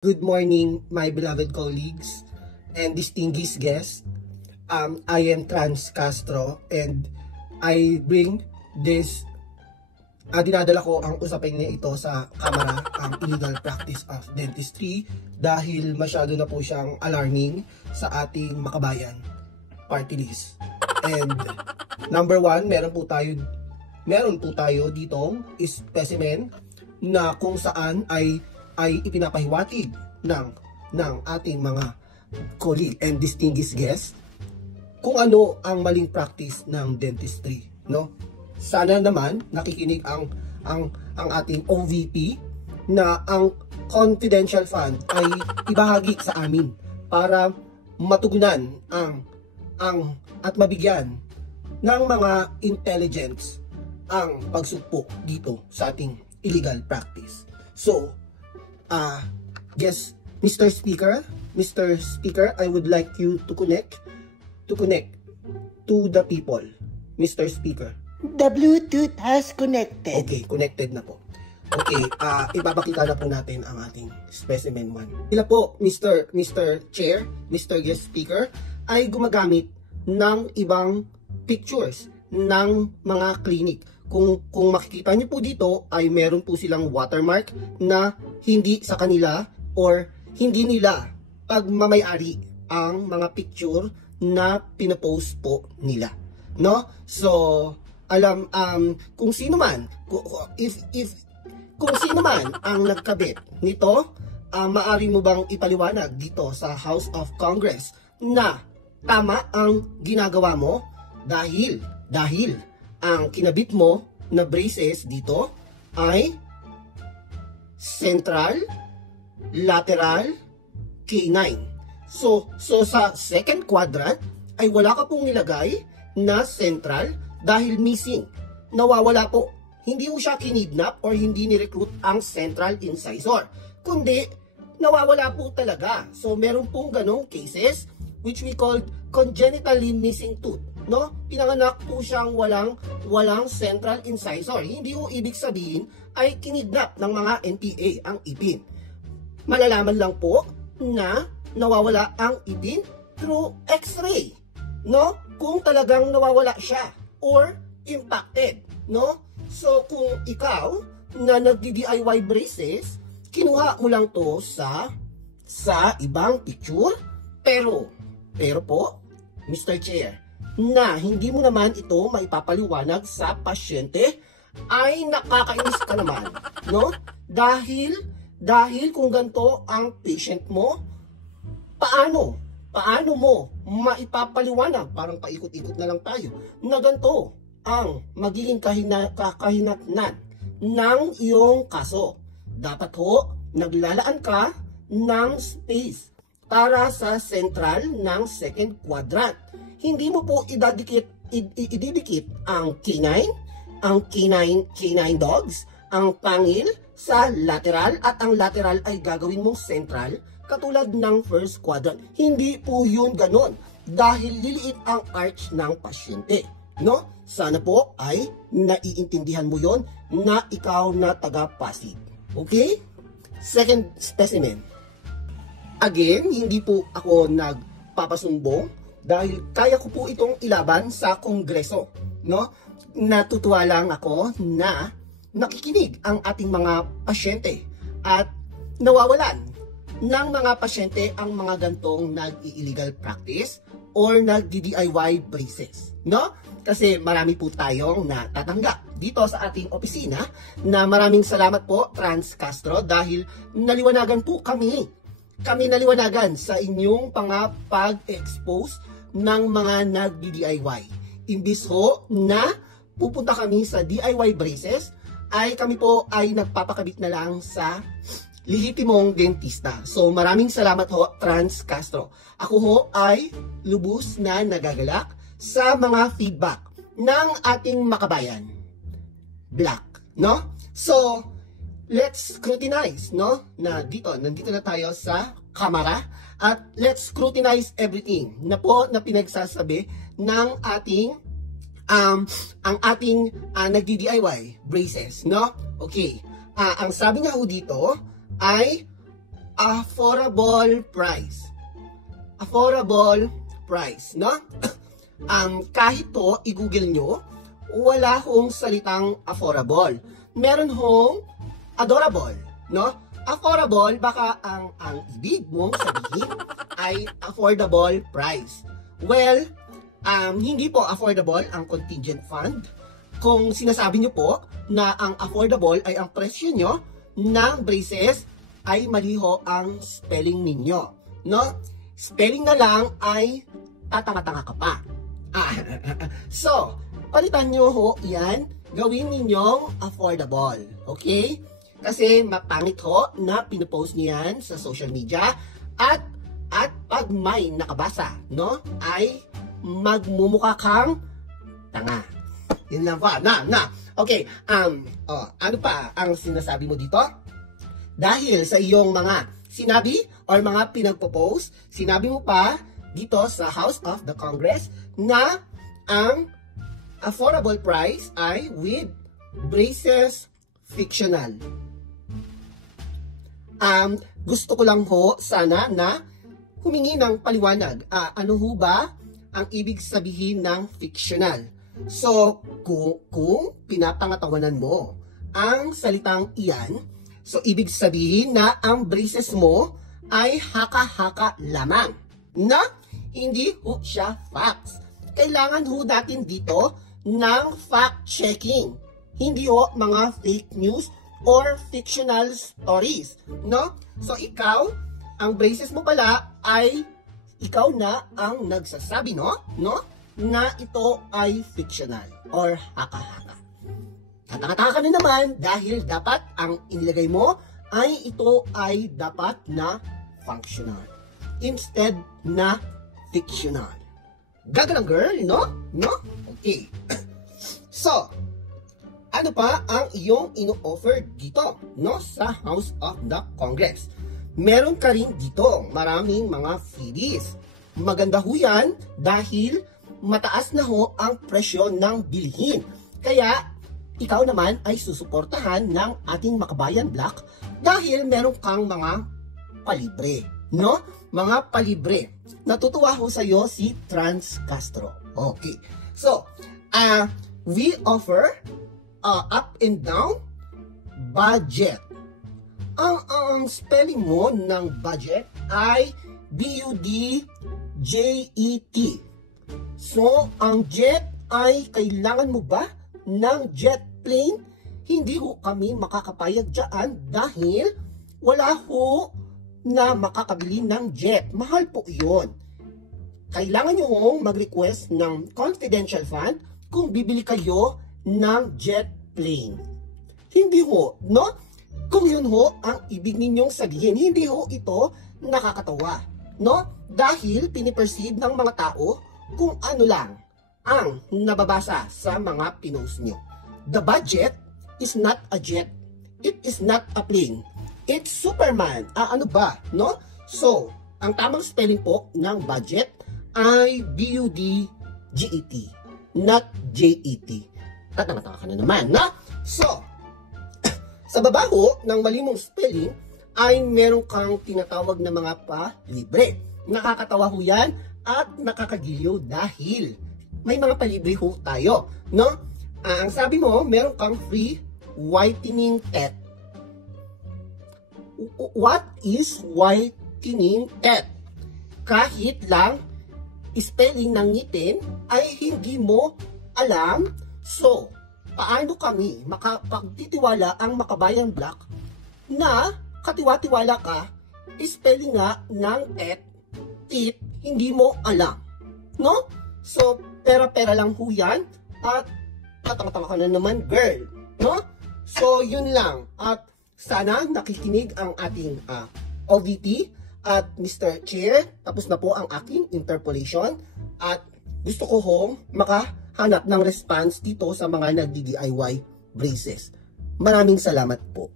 Good morning, my beloved colleagues and distinguished guests. I am Trans Castro and I bring this, dinadala ko ang usapin niya ito sa Kamara, ang illegal practice of dentistry dahil masyado na po siyang alarming sa ating makabayan party list. And number one, meron po tayo ditong specimen na kung saan ay ipinapahiwatig ng ating mga colleague and distinguished guests kung ano ang maling practice ng dentistry, no? Sana naman nakikinig ang ating OVP na ang confidential fund ay ibahagi sa amin para matugunan at mabigyan ng mga intelligence ang pagsugpo dito sa ating illegal practice. So, yes, Mr. Speaker, I would like you to connect to the people. Mr. Speaker. The Bluetooth has connected. Okay, connected na po. Okay, ipapakita na po natin ang ating specimen 1. Sila po, Mr. Chair, Mr. Guest Speaker, ay gumagamit ng ibang pictures ng mga clinic. Kung makikita niyo po dito ay meron po silang watermark na hindi sa kanila or hindi nila pagmamayari ang mga picture na pinopost po nila, no? So kung sino man ang nagkabit nito, maaari mo bang ipaliwanag dito sa House of Congress na tama ang ginagawa mo dahil ang kinabit mo na braces dito ay central, lateral, canine. So sa second quadrant ay wala ka pong nilagay na central dahil missing. Nawawala po. Hindi mo siya kinidnap or hindi ni-recruit ang central incisor, kundi nawawala po talaga. So meron pong ganong cases which we call congenitally missing tooth, no? Pinanganak po siyang walang central incisor. Hindi po ibig sabihin ay kinidnap ng mga NPA ang ipin. Malalaman lang po na nawawala ang ipin through x-ray, no? Kung talagang nawawala siya or impacted, no? So kung ikaw na nagdi-DIY braces, kinuha mo lang to sa ibang picture, pero po, Mr. Chair, na hindi mo naman ito maipapaliwanag sa pasyente, ay nakakainis ka naman, no? Dahil kung ganito ang patient mo, paano mo maipapaliwanag, parang paikot-ikot na lang tayo, na ganito ang magiging kahinatnan ng iyong kaso. Dapat ho, naglalaan ka ng space para sa central ng second quadrant. Hindi mo po ididikit ang canine dogs, ang pangil sa lateral, at ang lateral ay gagawin mong central katulad ng first quadrant. Hindi po yun ganon dahil liliit ang arch ng pasyente, no? Sana po ay naiintindihan mo yon na ikaw na taga-Pasig. Okay? Second specimen. Again, hindi po ako nagpapasumbong dahil kaya ko po itong ilaban sa Kongreso, no? Natutuwa lang ako na nakikinig ang ating mga pasyente at nawawalan ng mga pasyente ang mga gantong nag-illegal practice or nag-DIY braces, no? Kasi marami po tayong natatanggap dito sa ating opisina na maraming salamat po, Trans Castro, dahil naliwanagan po kami naliwanagan sa inyong pag-expose ng mga nag-DIY. Imbis ho na pupunta kami sa DIY braces, ay kami po ay nagpapakabit na lang sa lehitimong dentista. So maraming salamat ho, Trans Castro. Ako ho ay lubos na nagagalak sa mga feedback ng ating makabayan. Black, no? So let's scrutinize, no? Nandito na tayo sa Kamara at let's scrutinize everything na pinagsasabi ng ating ang ating nagdi-DIY braces, no? Okay. Ang sabi nga ho dito ay affordable price. Affordable price, no? Kahit to, i-google nyo, wala hong salitang affordable. Meron hong adorable, no? Affordable, baka ang ibig mong sabihin ay affordable price. Well, hindi po affordable ang contingent fund. Kung sinasabi nyo po na ang affordable ay ang presyo nyo ng braces, ay mali ho ang spelling ninyo, no? Spelling na lang ay tatanga-tanga ka pa. So, palitan nyo ho yan, gawin ninyong affordable, okay? Kasi mapangit ho na pinopost nyo yan sa social media at pag may nakabasa, no, ay magmumukha kang tanga. Yun lang pa, Okay, ano pa ang sinasabi mo dito? Dahil sa iyong mga sinabi or mga pinagpo-post, sinabi mo pa dito sa House of the Congress na ang affordable price ay with braces fictional. Gusto ko lang ho sana na humingi ng paliwanag. Ano ho ba ang ibig sabihin ng fictional? So, kung pinapangatawanan mo ang salitang iyan, so ibig sabihin na ang braces mo ay haka-haka lamang, na hindi ho siya facts. Kailangan ho natin dito ng fact-checking. Hindi ho mga fake news or fictional stories, no? So ikaw, ang braces mo pala ay ikaw na ang nagsasabi, no? Na ito ay fictional or haka-haka. Katanga-tanga ka na naman dahil dapat ang inilagay mo ay ito ay dapat na functional instead na fictional. Gagalang girl, no? Okay. So, ano pa ang iyong ino-offer dito, no, sa House of the Congress? Meron ka rin dito maraming mga freebies. Maganda ho yan dahil mataas na ho ang presyo ng bilihin. Kaya, ikaw naman ay susuportahan ng ating Makabayan Black dahil meron kang mga palibre, no? Mga palibre. Natutuwa ho sa'yo si Trans Castro. Okay. So, we offer up and down budget. Ang spelling mo ng budget ay B-U-D-J-E-T. So, ang jet ay kailangan mo ba ng jet plane? Hindi ho kami makakapayag dyan dahil wala ho na makakabili ng jet. Mahal po yun. Kailangan nyo hong mag-request ng confidential fund kung bibili kayo ng jet plane. Hindi ho, no? Kung yun ho ang ibig ninyong sabihin, hindi ho ito nakakatawa, no? Dahil piniperceive ng mga tao kung ano lang ang nababasa sa mga pinost nyo. The budget is not a jet. It is not a plane. It's Superman. Ano ba, no? So, ang tamang spelling po ng budget ay B-U-D-G-E-T, not J-E-T. Tatanga-tanga ka na naman, na? So, sa baba ho ng mali mong spelling ay meron kang tinatawag na mga palibre. Nakakatawa ho yan at nakakagiliw dahil may mga palibre ho tayo, no? Ang sabi mo, meron kang free whitening teeth. What is whitening teeth? Kahit lang spelling ng ngitin ay hindi mo alam. So, paano kami makapagtitiwala ang Makabayan Black na katiwa-tiwala ka, spelling nga ng teeth, hindi mo alam, no? So, pera-pera lang ho yan at katama-tama ka na naman, girl, no? So, yun lang. At sana nakikinig ang ating OVP at Mr. Chair. Tapos na po ang aking interpolation at gusto ko hong makahanap ng response dito sa mga nagdi-DIY braces. Maraming salamat po.